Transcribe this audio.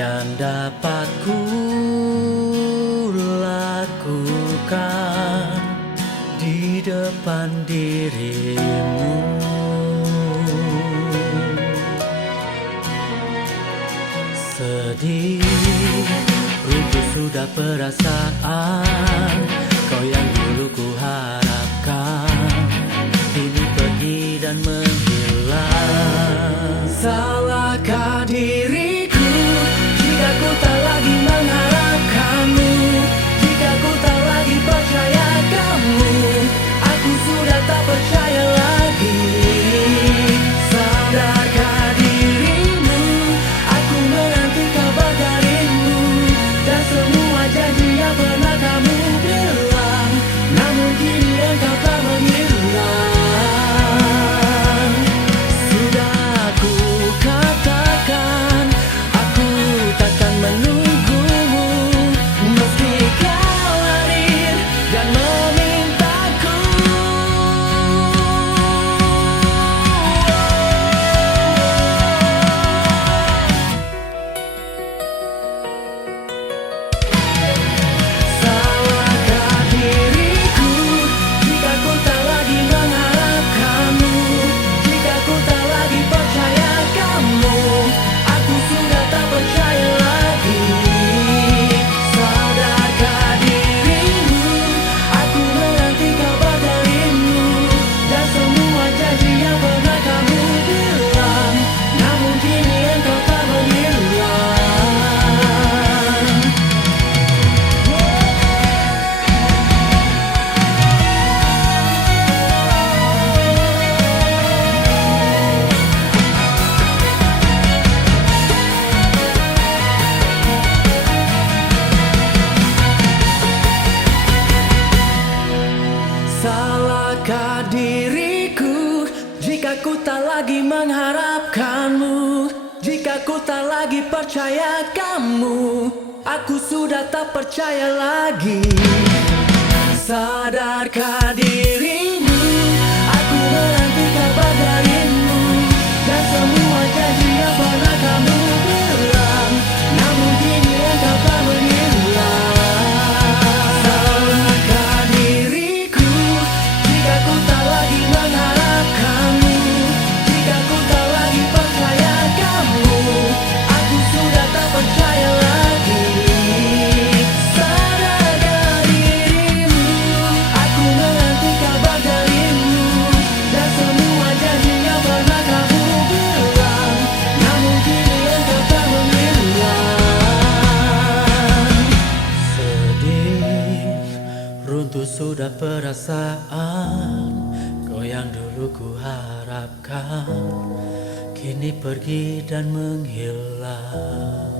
yang dapat ku lakukan di depan dirimu. Sedih, runtuh sudah perasaan kau yang dulu ku harapkan, kini pergi dan menghilang. Salahkah diriku jika ku tak lagi mengharapkanmu, jika ku tak lagi percaya kamu, aku sudah tak percaya lagi. Sadarkah dirimu, aku menanti kabar darimu dan semua janji yang pernah kamu bilang, namun kini engkau tak menghilang. Sudah aku katakan, aku takkan menunggumu, meski kau hadir dan memintaku. Salahkah diriku jika ku tak lagi mengharapkanmu, jika ku tak lagi percaya kamu, aku sudah tak percaya lagi. Sadarkah dirimu, aku menanti kabar darimu dan semua janji yang pernah kamu bilang, namun kini engkau tak menghilang. Salahkah diriku jika ku tak lagi mengharapkanmu, jika ku tak lagi percaya kamu, aku sudah tak percaya lagi. Sadarkah dirimu, aku menanti kabar darimu dan semua janji yang pernah kamu bilang, namun kini engkau tak menghilang. Salahkah diriku jika ku tak lagi mengharapkanmu, jika ku tak lagi percaya kamu, aku sudah tak percaya lagi. Sadarkah dirimu, aku menanti kabar darimu dan semua janji yang pernah kamu bilang, namun kini engkau tak menghilang. Sedih, runtuh sudah perasaan kau yang dulu ku harapkan, kini pergi dan menghilang.